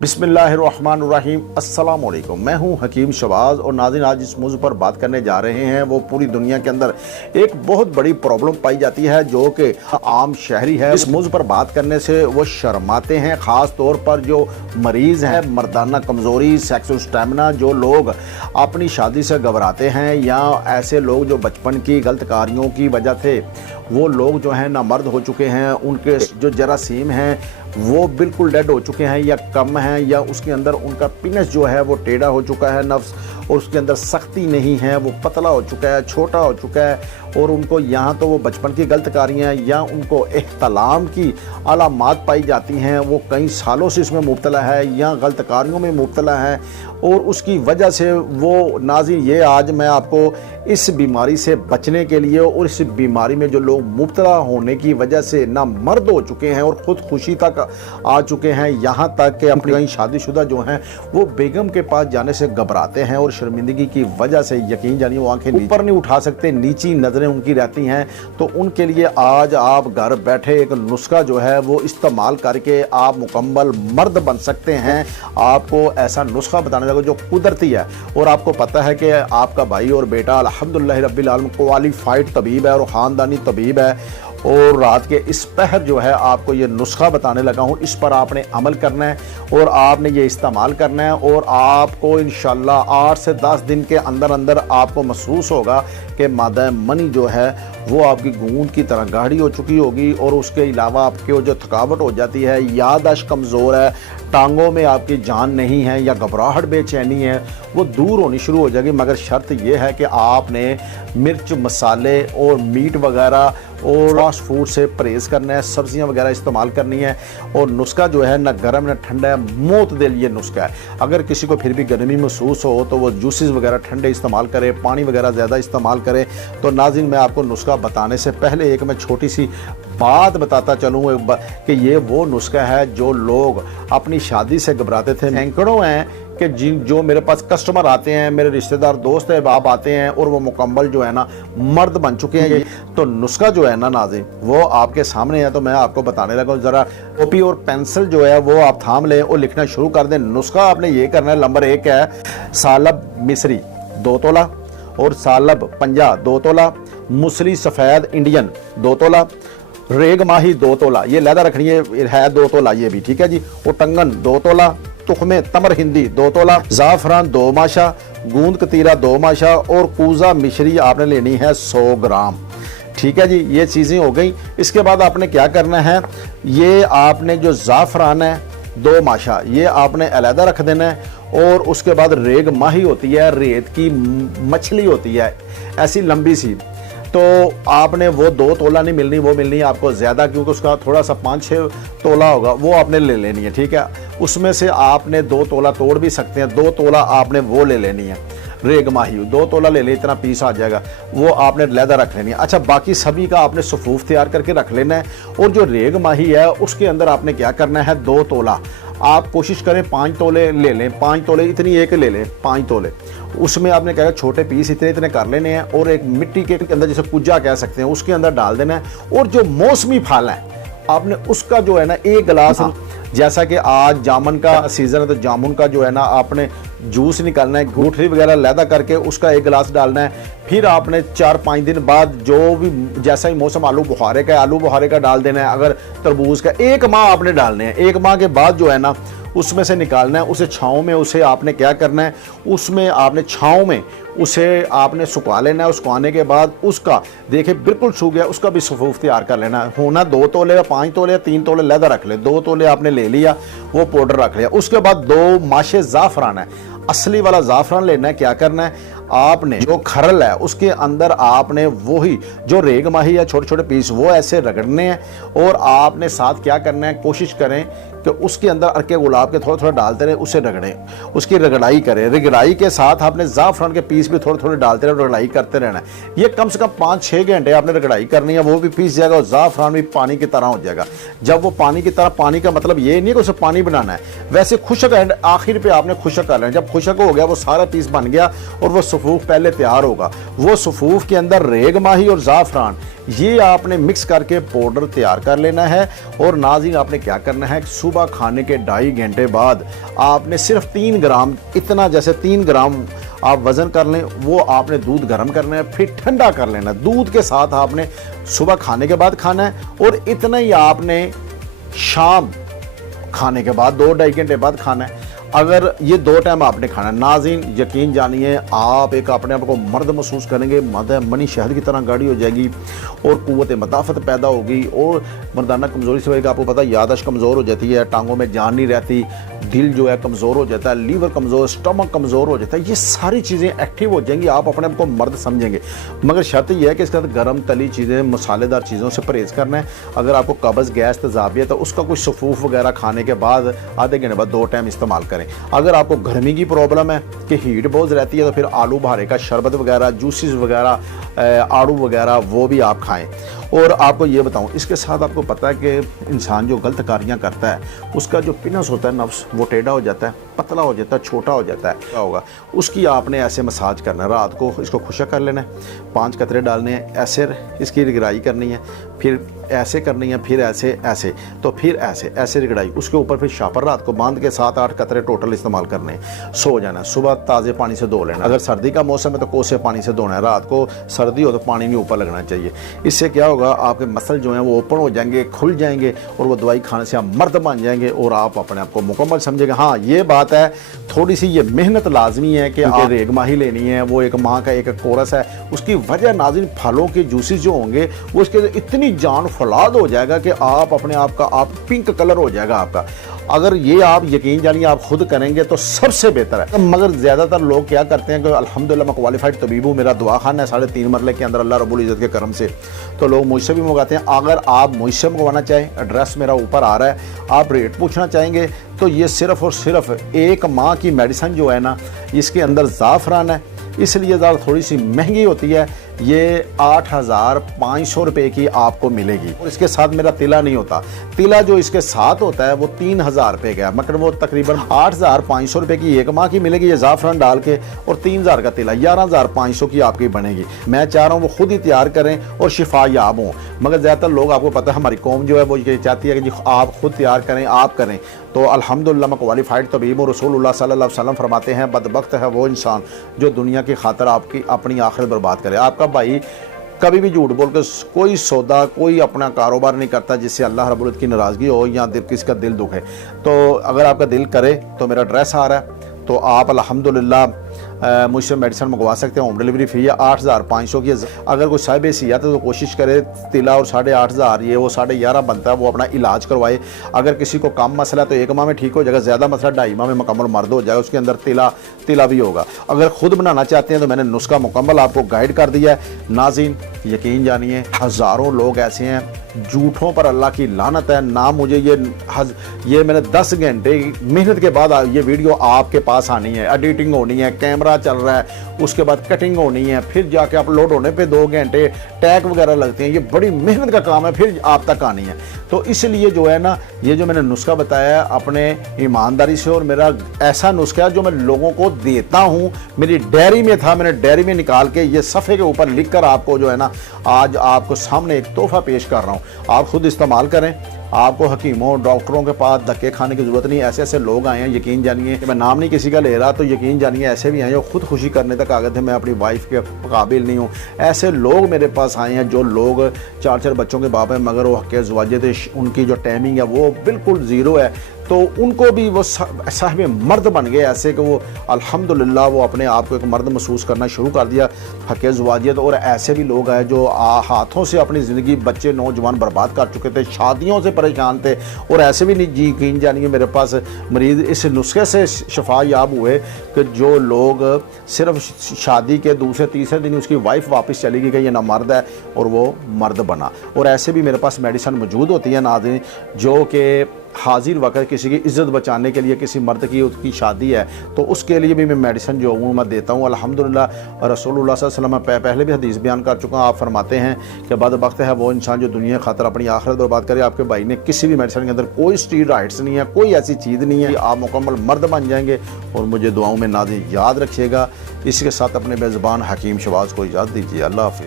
बिस्मिल्लाहिर्रहमानिर्रहीम अस्सलाम वालेकुम। मैं हूं हकीम शबाज और नाज़रीन आज इस मौजू पर बात करने जा रहे हैं। वो पूरी दुनिया के अंदर एक बहुत बड़ी प्रॉब्लम पाई जाती है जो कि आम शहरी है। इस मौजू पर बात करने से वो शर्माते हैं, ख़ास तौर पर जो मरीज़ हैं मर्दाना कमज़ोरी, सेक्सुअल स्टैमिना, जो लोग अपनी शादी से घबराते हैं या ऐसे लोग जो बचपन की गलत कार्यों की वजह से वो लोग जो हैं नामर्द हो चुके हैं, उनके जो जरासीम हैं वो बिल्कुल डेड हो चुके हैं या कम हैं, या उसके अंदर उनका पिनस जो है वो टेढ़ा हो चुका है नफ्स, और उसके अंदर सख्ती नहीं है, वो पतला हो चुका है, छोटा हो चुका है, और उनको यहाँ तो वो बचपन की गलत कारियाँ या उनको एहतलाम की अलामात पाई जाती हैं, वो कई सालों से इसमें मुब्तला है या गलत कारियों में मुब्तला है, और उसकी वजह से वो नाज़रीन ये आज मैं आपको इस बीमारी से बचने के लिए और इस बीमारी में जो लोग मुब्तला होने की वजह से ना मर्द हो चुके हैं और ख़ुदकुशी तक आ चुके हैं, यहाँ तक कि अपनी कई शादीशुदा जो हैं वो बेगम के पास जाने से घबराते हैं और शर्मिंदगी की वजह से यकीन जानिए वो आंखें ऊपर नहीं उठा सकते, नीची नज़रें उनकी रहती हैं। तो उनके लिए आज आप घर बैठे एक नुस्खा जो है वो इस्तेमाल करके आप मुकम्मल मर्द बन सकते हैं। आपको ऐसा नुस्खा बताने लगा जो कुदरती है, और आपको पता है कि आपका भाई और बेटा अल्हम्दुलिल्लाह रब्बिल आलमीन क्वालिफाइड तबीब है और ख़ानदानी तबीब है, और रात के इस पहर जो है आपको ये नुस्खा बताने लगा हूँ, इस पर आपने अमल करना है और आपने ये इस्तेमाल करना है, और आपको इंशाल्लाह 8 से 10 दिन के अंदर अंदर आपको महसूस होगा कि मादा मनी जो है वो आपकी गूंद की तरह गाढ़ी हो चुकी होगी, और उसके अलावा आपकी जो थकावट हो जाती है, याददाश्त कमज़ोर है, टांगों में आपकी जान नहीं है या घबराहट बेचैनी है, वो दूर होनी शुरू हो जाएगी। मगर शर्त ये है कि आपने मिर्च मसाले और मीट वगैरह और फास्ट फूड से परहेज़ करना है, सब्जियां वगैरह इस्तेमाल करनी है, और नुस्खा जो है ना गर्म ना ठंडा है, मौत दे लिए नुस्खा है। अगर किसी को फिर भी गर्मी महसूस हो तो वो जूसेस वगैरह ठंडे इस्तेमाल करे, पानी वगैरह ज़्यादा इस्तेमाल करे। तो नाज़रीन मैं आपको नुस्खा बताने से पहले एक मैं छोटी सी बात बताता चलूँ कि ये वो नुस्खा है जो लोग अपनी शादी से घबराते थे। सैकड़ों हैं कि जो मेरे पास कस्टमर आते हैं, मेरे रिश्तेदार दोस्त अहबाब आते हैं और वो मुकम्मल जो है ना मर्द बन चुके हैं। तो नुस्खा जो है ना नाज़रीन वो आपके सामने है, तो मैं आपको बताने लगा हूँ। ज़रा कॉपी और पेंसिल जो है वो आप थाम लें और लिखना शुरू कर दें। नुस्खा आपने ये करना है, नंबर 1 है सालब मिस्री 2 तोला और सालब पंजा 2 तोला, मूसली सफ़ेद इंडियन 2 तोला, रेग माही 2 तोला, ये लहदा रखनी है 2 तोला ये भी, ठीक है जी, और टंगन 2 तोला, तुखमे तमर हिंदी 2 तोला, ज़ाफ़रान 2 माशा, गूंद कतीरा 2 माशा, और कूज़ा मिश्री आपने लेनी है 100 ग्राम। ठीक है जी, ये चीज़ें हो गई। इसके बाद आपने क्या करना है, ये आपने जो ज़ाफ़रान है 2 माशा ये आपने अलहदा रख देना है, और उसके बाद रेग माही होती है, रेत की मछली होती है ऐसी लंबी सी, तो आपने वो 2 तोला नहीं मिलनी, वो मिलनी है आपको ज़्यादा, क्योंकि उसका थोड़ा सा 5-6 तोला होगा, वो आपने ले लेनी है। ठीक है, उसमें से आपने 2 तोला तोड़ भी सकते हैं, 2 तोला आपने वो ले लेनी है रेग माही, 2 तोला ले ले, इतना पीस आ जाएगा, वो आपने लहदा रख लेनी है। अच्छा, बाकी सभी का आपने सफूफ तैयार करके रख लेना है, और जो रेग माही है उसके अंदर आपने क्या करना है, 2 तोला आप कोशिश करें 5 तोले ले लें, 5 तोले इतनी एक ले लें, 5 तोले, उसमें आपने क्या छोटे पीस इतने इतने कर लेने हैं, और एक मिट्टी के अंदर जैसे कुज्जा कह सकते हैं उसके अंदर डाल देना है, और जो मौसमी फल है आपने उसका जो है ना 1 गिलास, जैसा कि आज जामुन का सीज़न है तो जामुन का जो है ना आपने जूस निकालना है, गूठरी वगैरह लैदा करके उसका 1 गिलास डालना है। फिर आपने 4-5 दिन बाद जो भी जैसा ही मौसम आलू बुखारे का डाल देना है, अगर तरबूज का 1 माह आपने डालने हैं, 1 माह के बाद जो है ना उसमें से निकालना है, उसे छाँव में उसे आपने क्या करना है, उसमें आपने छाँव में उसे आपने सुखा लेना है। सुखाने के बाद उसका देखिए बिल्कुल सूख गया, उसका भी सफूफ तैयार कर लेना है। होना 2 तोले या 5 तोले या 3 तोले लहदा रख ले, 2 तोले आपने ले लिया, वो पाउडर रख लिया। उसके बाद 2 माशे ज़ाफ़रान है, असली वाला ज़ाफ़रान लेना है। क्या करना है, आपने जो खरल है उसके अंदर आपने वही जो रेग माही है छोटे छोटे पीस वो ऐसे रगड़ने हैं, और आपने साथ क्या करना है, कोशिश करें कि उसके अंदर अरके गुलाब के थोड़े थोड़े डालते रहे, उसे रगड़ें, उसकी रगड़ाई करें। रगड़ाई के साथ आपने ज़ाफ़रान के पीस भी थोड़े थोड़े डालते रहे, रगड़ाई करते रहना है। ये कम से कम 5-6 घंटे आपने रगड़ाई करनी है, वो भी पीस जाएगा और ज़ाफ़रान भी पानी की तरह हो जाएगा। जब वो पानी की तरह, पानी का मतलब ये नहीं कि उसे पानी बनाना है, वैसे खुशक एंड आखिर पे आपने खुशक कर लेना। जब खुशक हो गया वो सारा पीस बन गया और वो सफूफ पहले तैयार होगा, वो सफूफ के अंदर रेग माही और ज़ाफ़रान ये आपने मिक्स करके पाउडर तैयार कर लेना है। और नाज़रीन आपने क्या करना है, सुबह सुबह खाने के 2.5 घंटे बाद आपने सिर्फ 3 ग्राम, इतना जैसे 3 ग्राम आप वज़न कर लें, वो आपने दूध गर्म करना है, फिर ठंडा कर लेना। दूध के साथ आपने सुबह खाने के बाद खाना है और इतना ही आपने शाम खाने के बाद 2-2.5 घंटे बाद खाना है। अगर ये 2 टाइम आपने खाना है, नाज़रीन यकीन जानिए आप एक अपने आप को मर्द महसूस करेंगे, मनी शहद की तरह गाढ़ी हो जाएगी और क़ुव्वत मदाफ़त पैदा होगी और मर्दाना कमज़ोरी से होएगा। आपको पता है याददाश्त कमज़ोर हो जाती है, टांगों में जान नहीं रहती, दिल जो है कमज़ोर हो जाता है, लीवर कमज़ोर, स्टमक कमज़ोर हो जाता है। ये सारी चीज़ें एक्टिव हो जाएंगी, आप अपने आप को मर्द समझेंगे। मगर शर्त यह है कि इसके साथ गर्म तली चीज़ें, मसालेदार चीज़ों से परहेज़ करना है। अगर आपको कब्ज़, गैस, तेज़ाबियत है तो उसका कुछ सफ़ूफ वगैरह खाने के बाद आधे घंटे बाद 2 टाइम इस्तेमाल करें। अगर आपको गर्मी की प्रॉब्लम है कि हीट बहुत रहती है तो फिर आलू बहारे का शरबत वगैरह, जूसेस वगैरह, आड़ू वगैरह वो भी आप खाएं। और आपको ये बताऊं, इसके साथ आपको पता है कि इंसान जो गलत कार्यां करता है उसका जो पिनस होता है नफ्स, वो टेढ़ा हो जाता है, पतला हो जाता है, छोटा हो जाता है। क्या होगा, उसकी आपने ऐसे मसाज करना है। रात को इसको खुशक कर लेना है, 5 कतरे डालने हैं, ऐसे इसकी रिगड़ाई करनी है, फिर ऐसे करनी है, फिर ऐसे ऐसे, तो फिर ऐसे ऐसे रिगड़ाई, उसके ऊपर फिर शापर रात को बांध के 7-8 कतरे टोटल इस्तेमाल करने हैं। सो जाना, सुबह ताज़े पानी से धो लेना। अगर सर्दी का मौसम है तो कोसे पानी से धोना है, रात को सर्दी हो तो पानी नहीं ऊपर लगना चाहिए। इससे क्या होगा, आपके मसल जो हैं वो ओपन हो जाएंगे, खुल जाएंगे और वो दवाई खाने से आप मर्द बन जाएंगे और आप अपने आप को मुकम्मल समझेंगे। हाँ ये बात है, थोड़ी सी ये मेहनत लाजमी है कि आप रेग माही लेनी है, वो एक माह का एक कोरस है। उसकी वजह नाज़रीन फलों के जूसेस जो होंगे वो इसके इतनी जान फलाद हो जाएगा कि आप अपने आप का, आप पिंक कलर हो जाएगा आपका। अगर ये आप यकीन जानिए आप खुद करेंगे तो सबसे बेहतर है। मगर ज़्यादातर लोग क्या करते हैं कि अल्हम्दुलिल्लाह मैं क्वालिफाइड तबीब हूँ, मेरा दुआ खाना है 3.5 मरले के अंदर अल्लाह रब्बुल इज़्ज़त के करम से, तो लोग मुझसे भी मंगाते हैं। अगर आप मुझसे मंगवाना चाहें, एड्रेस मेरा ऊपर आ रहा है, आप रेट पूछना चाहेंगे तो ये सिर्फ़ और सिर्फ 1 माह की मेडिसिन जो है ना, इसके अंदर ज़ाफ़रान है, इसलिए ज़्यादा थोड़ी सी महंगी होती है। ये 8,500 रुपये की आपको मिलेगी और इसके साथ मेरा तिला नहीं होता। तिला जो इसके साथ होता है वो 3,000 रुपये का है, मतलब वो तकरीबन 8,500 रुपये की 1 माह की मिलेगी ये ज़ाफ़रान डाल के, और 3,000 का तिला 11,500 की आपकी बनेगी। मैं चाह रहा हूँ वो खुद ही तैयार करें और शिफा याब हों। मगर ज़्यादातर लोग, आपको पता है हमारी कौम जो है वो ये चाहती है कि जी आप खुद तैयार करें, आप करें। तो अल्हम्दुलिल्लाह मैं क्वालिफाइड तबीब हूँ। रसूलुल्लाह सल्लल्लाहु अलैहि वसल्लम फरमाते हैं बदबख्त है वो इंसान जो दुनिया की खातिर आपकी अपनी आखिरत बर्बाद करे। आपका भाई कभी भी झूठ बोल कर कोई सौदा, कोई अपना कारोबार नहीं करता जिससे अल्लाह रब्बुल इज़्ज़त की नाराज़गी हो या किसी का दिल दुखे। तो अगर आपका दिल करे तो मेरा एड्रेस आ रहा है, तो आप अल्हम्दुलिल्लाह मुझसे मेडिसिन मंगवा सकते हैं। होम डिलीवरी फ़ी है 8,500 की। अगर कोई साहिब सियात है तो कोशिश करे तिला और 8,500 ये वो 11,500 बनता है, वो अपना इलाज करवाए। अगर किसी को कम मसला है तो 1 माह में ठीक हो जाएगा, ज़्यादा मसला 2.5 माह में मुकम्मल मर्द हो जाएगा, उसके अंदर तिला भी होगा। अगर खुद बनाना चाहते हैं तो मैंने नुस्खा मुकम्मल आपको गाइड कर दिया है। नाज़रीन यकीन जानिए हज़ारों लोग ऐसे हैं, झूठों पर अल्लाह की लानत है ना। मुझे ये मैंने 10 घंटे मेहनत के बाद ये वीडियो आपके पास आनी है, एडिटिंग होनी है, कैमरा चल रहा है, उसके बाद कटिंग होनी है, फिर जाके अपलोड होने पे 2 घंटे टैग वगैरह लगते हैं। ये बड़ी मेहनत का काम है, फिर आप तक आनी है। तो इसलिए जो है ना, ये जो मैंने नुस्खा बताया है अपने ईमानदारी से, और मेरा ऐसा नुस्खा है जो मैं लोगों को देता हूँ, मेरी डायरी में था, मैंने डायरी में निकाल के ये सफ़े के ऊपर लिख कर आपको जो है ना आज आपको सामने एक तोहफा पेश कर रहा हूँ। आप खुद इस्तेमाल करें। आपको हकीमों, डॉक्टरों के पास धक्के खाने की ज़रूरत नहीं। ऐसे ऐसे लोग आए हैं, यकीन जानिए, मैं नाम नहीं किसी का ले रहा, तो यकीन जानिए ऐसे भी आए जो खुद खुशी करने तक आ गए थे मैं अपनी वाइफ के काबिल नहीं हूँ। ऐसे लोग मेरे पास आए हैं जो लोग 4-4 बच्चों के बाप हैं मगर वो हक़ ज़वाजे थे, उनकी जो टाइमिंग है वो बिल्कुल ज़ीरो है, तो उनको भी वो साहिब मर्द बन गए ऐसे कि वो अल्हम्दुलिल्लाह वो अपने आप को एक मर्द महसूस करना शुरू कर दिया, हक़ ज़वाजियत। और ऐसे भी लोग हैं जो हाथों से अपनी ज़िंदगी, बच्चे नौजवान बर्बाद कर चुके थे, शादियों से परेशान थे, और ऐसे भी नहीं यकीन जानिए मेरे पास मरीज़ इस नुस्खे से शफा याब हुए कि जो लोग सिर्फ शादी के दूसरे तीसरे दिन उसकी वाइफ वापस चली गई कि ये ना मर्द है और वो मर्द बना। और ऐसे भी मेरे पास मेडिसिन मौजूद होती है नाज़रीन, जो कि हाजिर वक्त किसी की इज़्ज़त बचाने के लिए, किसी मर्द की उसकी शादी है तो उसके लिए भी मैं मेडिसिन जो हूँ मैं देता हूँ। अल्हम्दुलिल्लाह रसूलुल्लाह सल्लल्लाहु अलैहि वसल्लम पहले भी हदीस बयान कर चुका हूँ। आप फरमाते हैं कि बदबख्त है वो इंसान जो दुनिया खातर अपनी आखिरत बर्बाद करे। आपके भाई ने किसी भी मेडिसिन के अंदर कोई स्टीरॉइड्स नहीं है, कोई ऐसी चीज़ नहीं है, आप मुकम्मल मर्द बन जाएंगे। और मुझे दुआओं में नाज़रीन याद रखिएगा। इसके साथ अपने बेज़बान हकीम शहबाज को इजाज़त दीजिए। अल्लाह हाफ़िज़।